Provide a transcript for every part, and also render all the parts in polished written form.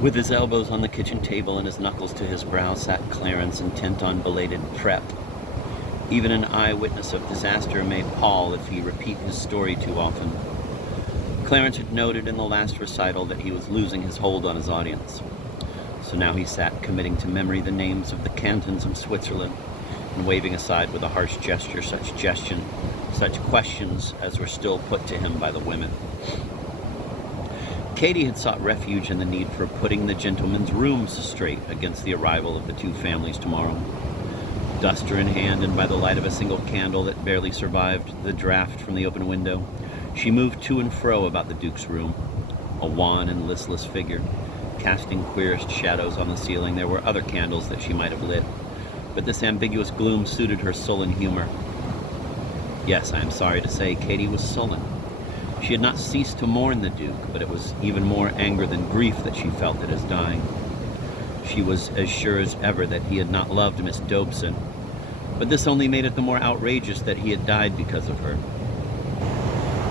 With his elbows on the kitchen table and his knuckles to his brow sat Clarence, intent on belated prep. Even an eyewitness of disaster may pall if he repeat his story too often. Clarence had noted in the last recital that he was losing his hold on his audience. So now he sat committing to memory the names of the cantons of Switzerland and waving aside with a harsh gesture such questions as were still put to him by the women. Katie had sought refuge in the need for putting the gentlemen's rooms straight against the arrival of the two families tomorrow. Duster in hand, and by the light of a single candle that barely survived the draught from the open window, she moved to and fro about the Duke's room, a wan and listless figure, casting queerest shadows on the ceiling. There were other candles that she might have lit, but this ambiguous gloom suited her sullen humor. Yes, I am sorry to say, Katie was sullen. She had not ceased to mourn the Duke, but it was even more anger than grief that she felt at his dying. She was as sure as ever that he had not loved Miss Dobson, but this only made it the more outrageous that he had died because of her.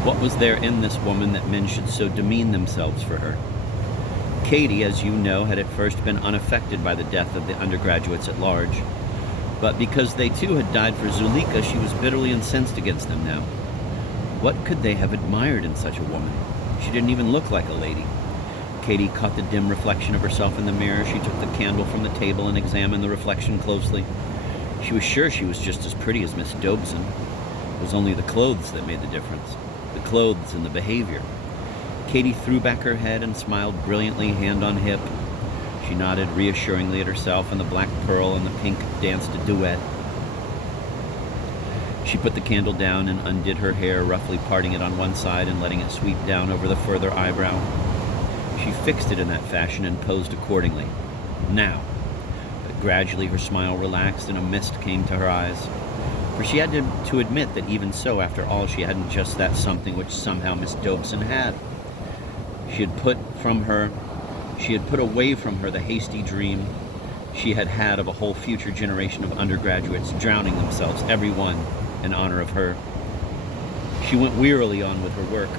What was there in this woman that men should so demean themselves for her? Katie, as you know, had at first been unaffected by the death of the undergraduates at large, but because they too had died for Zuleika, she was bitterly incensed against them now. What could they have admired in such a woman? She didn't even look like a lady. Katie caught the dim reflection of herself in the mirror. She took the candle from the table and examined the reflection closely. She was sure she was just as pretty as Miss Dobson. It was only the clothes that made the difference. The clothes and the behavior. Katie threw back her head and smiled brilliantly, hand on hip. She nodded reassuringly at herself, and the black pearl and the pink danced a duet. She put the candle down and undid her hair, roughly parting it on one side and letting it sweep down over the further eyebrow. She fixed it in that fashion and posed accordingly. Now. But gradually her smile relaxed and a mist came to her eyes. For she had to admit that even so, after all, she hadn't just that something which somehow Miss Dobson had. She had put away from her the hasty dream she had had of a whole future generation of undergraduates drowning themselves, every one, in honor of her. She went wearily on with her work.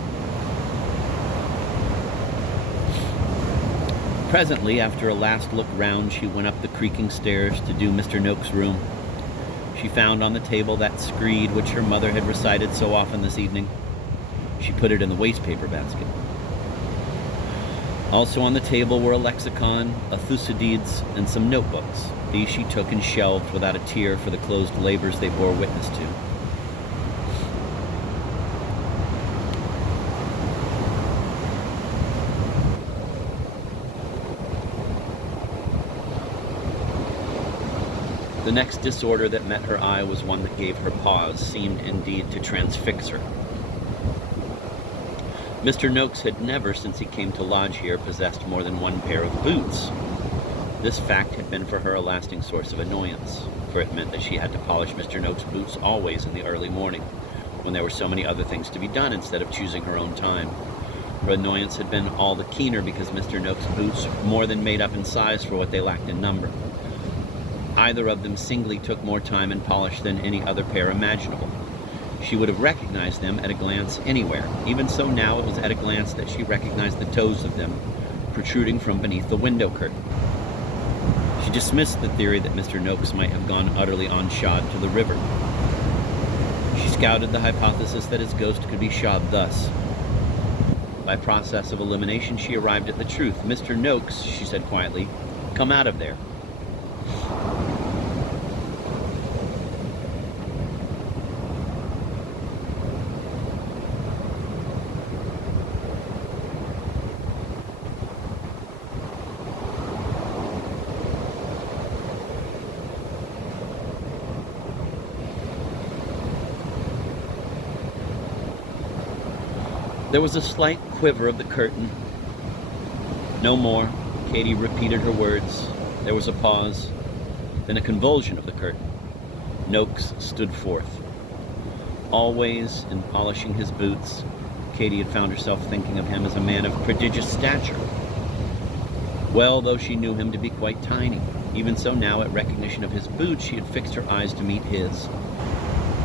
Presently, after a last look round, she went up the creaking stairs to do Mr. Noakes' room. She found on the table that screed which her mother had recited so often this evening. She put it in the wastepaper basket. Also on the table were a lexicon, a Thucydides, and some notebooks. These she took and shelved without a tear for the closed labors they bore witness to. The next disorder that met her eye was one that gave her pause, seemed indeed to transfix her. Mr. Noakes had never, since he came to lodge here, possessed more than one pair of boots. This fact had been for her a lasting source of annoyance, for it meant that she had to polish Mr. Noakes' boots always in the early morning, when there were so many other things to be done instead of choosing her own time. Her annoyance had been all the keener because Mr. Noakes' boots more than made up in size for what they lacked in number. Either of them singly took more time and polish than any other pair imaginable. She would have recognized them at a glance anywhere. Even so, now it was at a glance that she recognized the toes of them protruding from beneath the window curtain. She dismissed the theory that Mr. Noakes might have gone utterly unshod to the river. She scouted the hypothesis that his ghost could be shod thus. By process of elimination, she arrived at the truth. "Mr. Noakes," she said quietly, "come out of there." There was a slight quiver of the curtain. No more. Katie repeated her words. There was a pause, then a convulsion of the curtain. Noakes stood forth. Always, in polishing his boots, Katie had found herself thinking of him as a man of prodigious stature. Well, though she knew him to be quite tiny. Even so now, at recognition of his boots, she had fixed her eyes to meet his,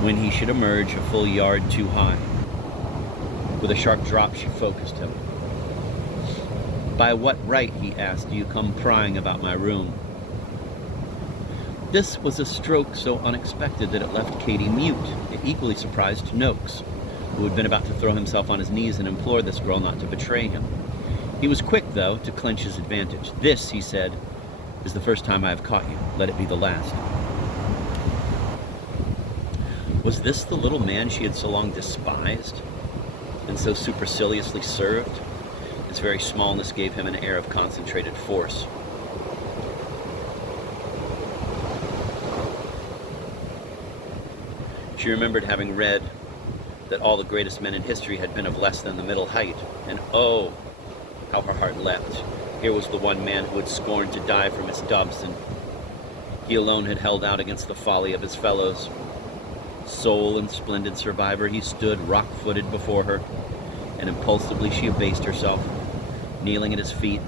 when he should emerge a full yard too high. With a sharp drop, she focused him. By what right, he asked, do you come prying about my room? This was a stroke so unexpected that it left Katie mute. It equally surprised Noakes, who had been about to throw himself on his knees and implore this girl not to betray him. He was quick, though, to clinch his advantage. This, he said, is the first time I have caught you. Let it be the last. Was this the little man she had so long despised and so superciliously served? His very smallness gave him an air of concentrated force. She remembered having read that all the greatest men in history had been of less than the middle height, and oh, how her heart leapt. Here was the one man who had scorned to die for Miss Dobson. He alone had held out against the folly of his fellows. Sole and splendid survivor, he stood rock-footed before her, and impulsively she abased herself, kneeling at his feet,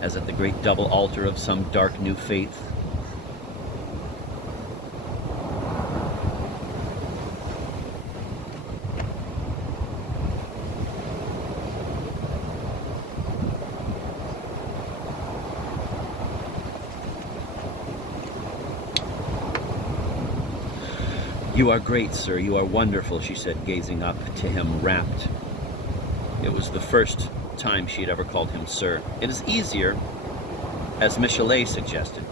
as at the great double altar of some dark new faith. You are great, sir. You are wonderful, she said, gazing up to him, rapt. It was the first time she had ever called him sir. It is easier, as Michelet suggested,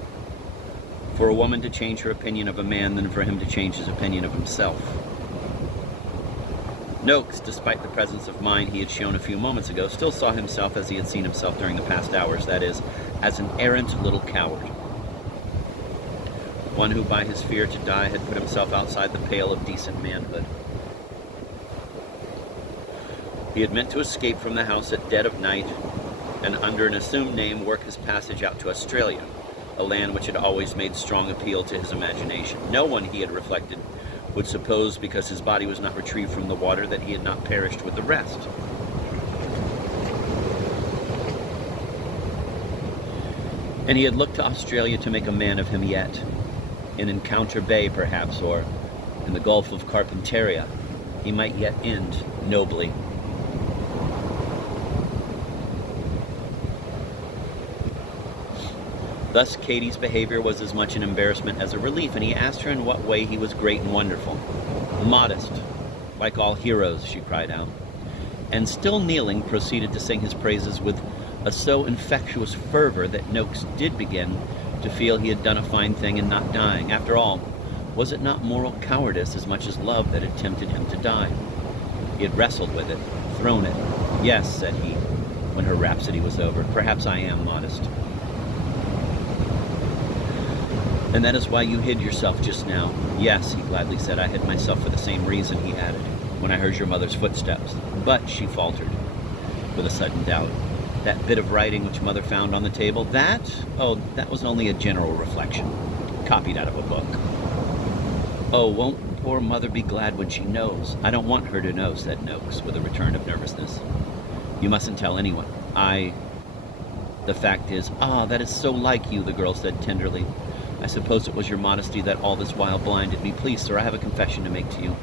for a woman to change her opinion of a man than for him to change his opinion of himself. Noakes, despite the presence of mind he had shown a few moments ago, still saw himself as he had seen himself during the past hours, that is, as an errant little coward. One who by his fear to die had put himself outside the pale of decent manhood. He had meant to escape from the house at dead of night and under an assumed name work his passage out to Australia, a land which had always made strong appeal to his imagination. No one, he had reflected, would suppose because his body was not retrieved from the water that he had not perished with the rest. And he had looked to Australia to make a man of him yet. In Encounter Bay, perhaps, or in the Gulf of Carpentaria, he might yet end nobly. Thus, Katie's behavior was as much an embarrassment as a relief, and he asked her in what way he was great and wonderful. Modest, like all heroes, she cried out, and still kneeling, proceeded to sing his praises with a so infectious fervor that Noakes did begin to feel he had done a fine thing in not dying. After all, was it not moral cowardice as much as love that had tempted him to die? He had wrestled with it, thrown it. Yes, said he, when her rhapsody was over, perhaps I am modest. And that is why you hid yourself just now. Yes, he gladly said, I hid myself for the same reason, he added, when I heard your mother's footsteps. But, she faltered, with a sudden doubt, that bit of writing which Mother found on the table, that? Oh, that was only a general reflection, copied out of a book. Oh, won't poor Mother be glad when she knows? I don't want her to know, said Noakes, with a return of nervousness. You mustn't tell anyone. The fact is, that is so like you, the girl said tenderly. I suppose it was your modesty that all this while blinded me. Please, sir, I have a confession to make to you.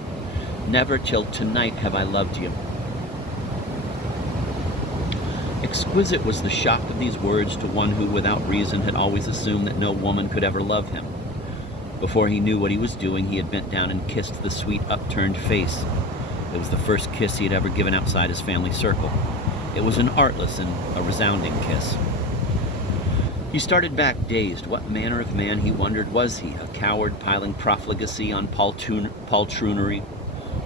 Never till tonight have I loved you. Exquisite was the shock of these words to one who, without reason, had always assumed that no woman could ever love him. Before he knew what he was doing, he had bent down and kissed the sweet, upturned face. It was the first kiss he had ever given outside his family circle. It was an artless and a resounding kiss. He started back, dazed. What manner of man, he wondered, was he? A coward piling profligacy on poltroonery,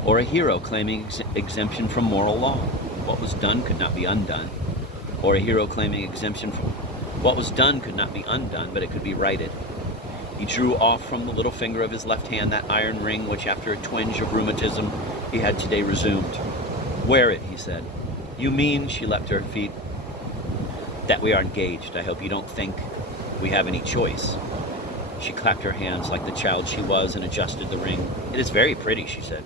or a hero claiming exemption from moral law? What was done could not be undone. Or a hero claiming exemption from... What was done could not be undone, but it could be righted. He drew off from the little finger of his left hand that iron ring which, after a twinge of rheumatism, he had today resumed. Wear it, he said. You mean, she leapt to her feet, that we are engaged. I hope you don't think we have any choice. She clapped her hands like the child she was and adjusted the ring. It is very pretty, she said.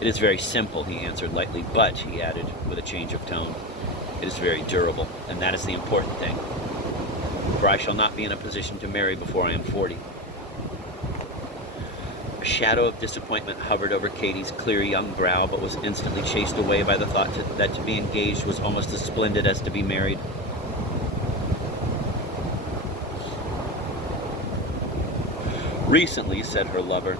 It is very simple, he answered lightly, but, he added, with a change of tone, it is very durable, and that is the important thing. For I shall not be in a position to marry before I am 40. A shadow of disappointment hovered over Katie's clear young brow, but was instantly chased away by the thought that to be engaged was almost as splendid as to be married. Recently, said her lover,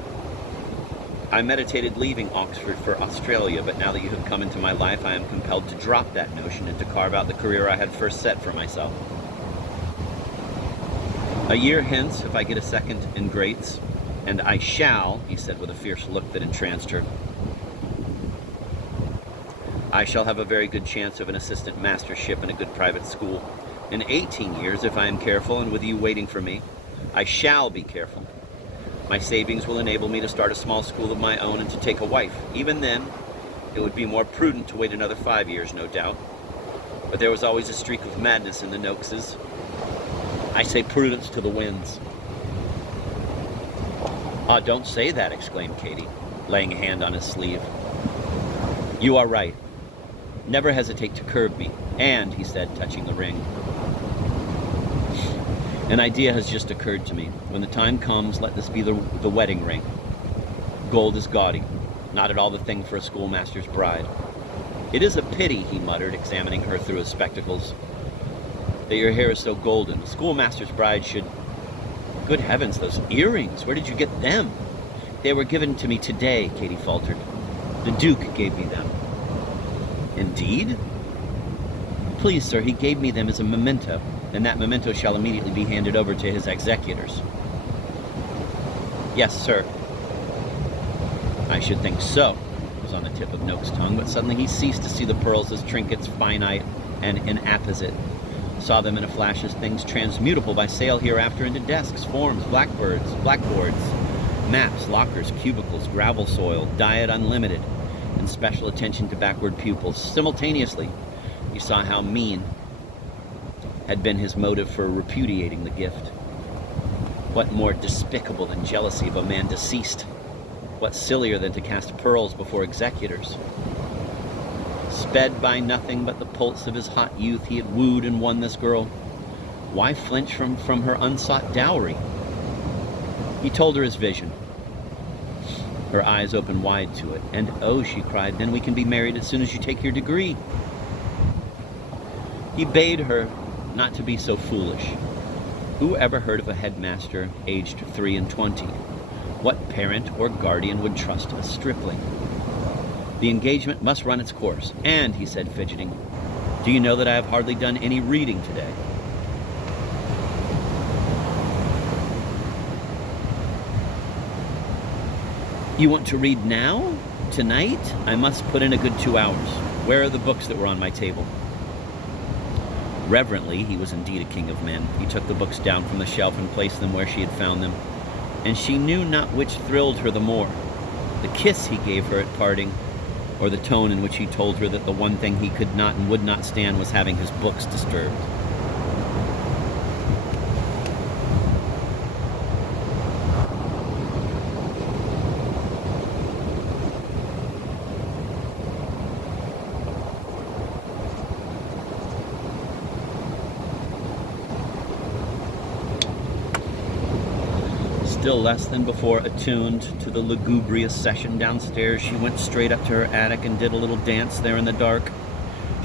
I meditated leaving Oxford for Australia, but now that you have come into my life, I am compelled to drop that notion and to carve out the career I had first set for myself. A year hence, if I get a second in Greats, and I shall, he said with a fierce look that entranced her, I shall have a very good chance of an assistant mastership in a good private school. In 18 years, if I am careful, and with you waiting for me, I shall be careful. My savings will enable me to start a small school of my own and to take a wife. Even then, it would be more prudent to wait another 5 years, no doubt. But there was always a streak of madness in the Noakses. I say prudence to the winds. Ah, don't say that, exclaimed Katie, laying a hand on his sleeve. You are right. Never hesitate to curb me. And, he said, touching the ring, an idea has just occurred to me. When the time comes, let this be the wedding ring. Gold is gaudy, not at all the thing for a schoolmaster's bride. It is a pity, he muttered, examining her through his spectacles, that your hair is so golden. A schoolmaster's bride should... Good heavens, those earrings, where did you get them? They were given to me today, Katie faltered. The Duke gave me them. Indeed? Please, sir, he gave me them as a memento, and that memento shall immediately be handed over to his executors. Yes, sir. I should think so, was on the tip of Noak's tongue, but suddenly he ceased to see the pearls as trinkets finite and inapposite, saw them in a flash as things transmutable by sale hereafter into desks, forms, blackboards, maps, lockers, cubicles, gravel soil, diet unlimited, and special attention to backward pupils. Simultaneously, he saw how mean had been his motive for repudiating the gift. What more despicable than jealousy of a man deceased? What sillier than to cast pearls before executors? Sped by nothing but the pulse of his hot youth, he had wooed and won this girl. Why flinch from her unsought dowry? He told her his vision. Her eyes opened wide to it. And oh, she cried, then we can be married as soon as you take your degree. He bade her not to be so foolish. Who ever heard of a headmaster aged 23? What parent or guardian would trust a stripling? The engagement must run its course. And, he said, fidgeting, do you know that I have hardly done any reading today? You want to read now? Tonight? I must put in a good 2 hours. Where are the books that were on my table? Reverently, he was indeed a king of men. He took the books down from the shelf and placed them where she had found them. And she knew not which thrilled her the more, the kiss he gave her at parting, or the tone in which he told her that the one thing he could not and would not stand was having his books disturbed. Still less than before attuned to the lugubrious session downstairs, she went straight up to her attic and did a little dance there in the dark.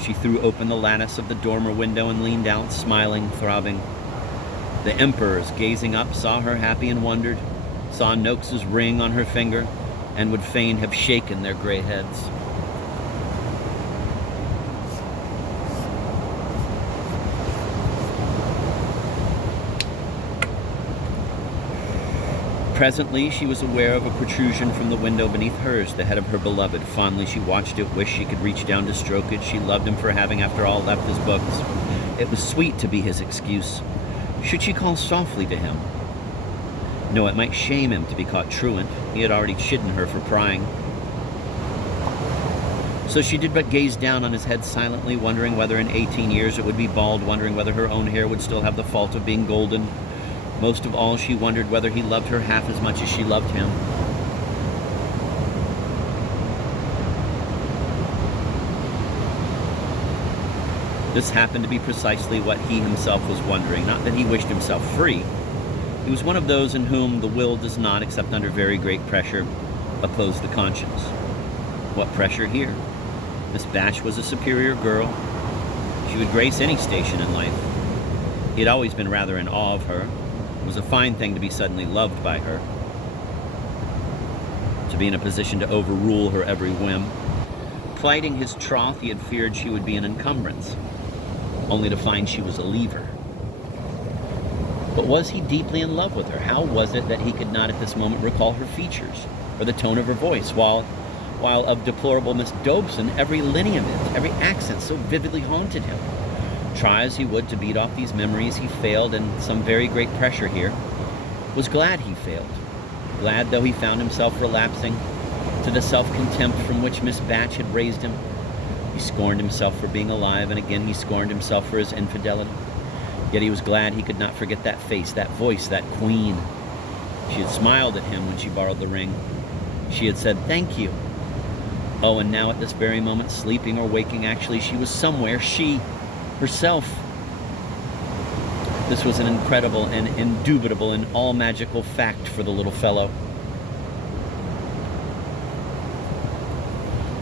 She threw open the lattice of the dormer window and leaned out, smiling, throbbing. The emperors, gazing up, saw her happy and wondered, saw Noakes's ring on her finger, and would fain have shaken their gray heads. Presently, she was aware of a protrusion from the window beneath hers, the head of her beloved. Fondly she watched it, wished she could reach down to stroke it. She loved him for having, after all, left his books. It was sweet to be his excuse. Should she call softly to him? No, it might shame him to be caught truant. He had already chidden her for prying. So she did but gaze down on his head silently, wondering whether in 18 years it would be bald, wondering whether her own hair would still have the fault of being golden. Most of all, she wondered whether he loved her half as much as she loved him. This happened to be precisely what he himself was wondering. Not that he wished himself free. He was one of those in whom the will does not, except under very great pressure, oppose the conscience. What pressure here? Miss Batch was a superior girl. She would grace any station in life. He had always been rather in awe of her. It was a fine thing to be suddenly loved by her. to be in a position to overrule her every whim. Plighting his troth, he had feared she would be an encumbrance, only to find she was a lever. But was he deeply in love with her? How was it that he could not at this moment recall her features or the tone of her voice, while of deplorable Miss Dobson, every lineament, every accent so vividly haunted him? Try as he would to beat off these memories, he failed, and some very great pressure here was glad he failed. Glad, though, he found himself relapsing to the self-contempt from which Miss Batch had raised him. He scorned himself for being alive, and again he scorned himself for his infidelity. Yet he was glad he could not forget that face, that voice, that queen. She had smiled at him when she borrowed the ring. She had said, "Thank you." Oh, and now at this very moment, sleeping or waking, actually, she was somewhere, she, herself. This was an incredible and indubitable and all-magical fact for the little fellow.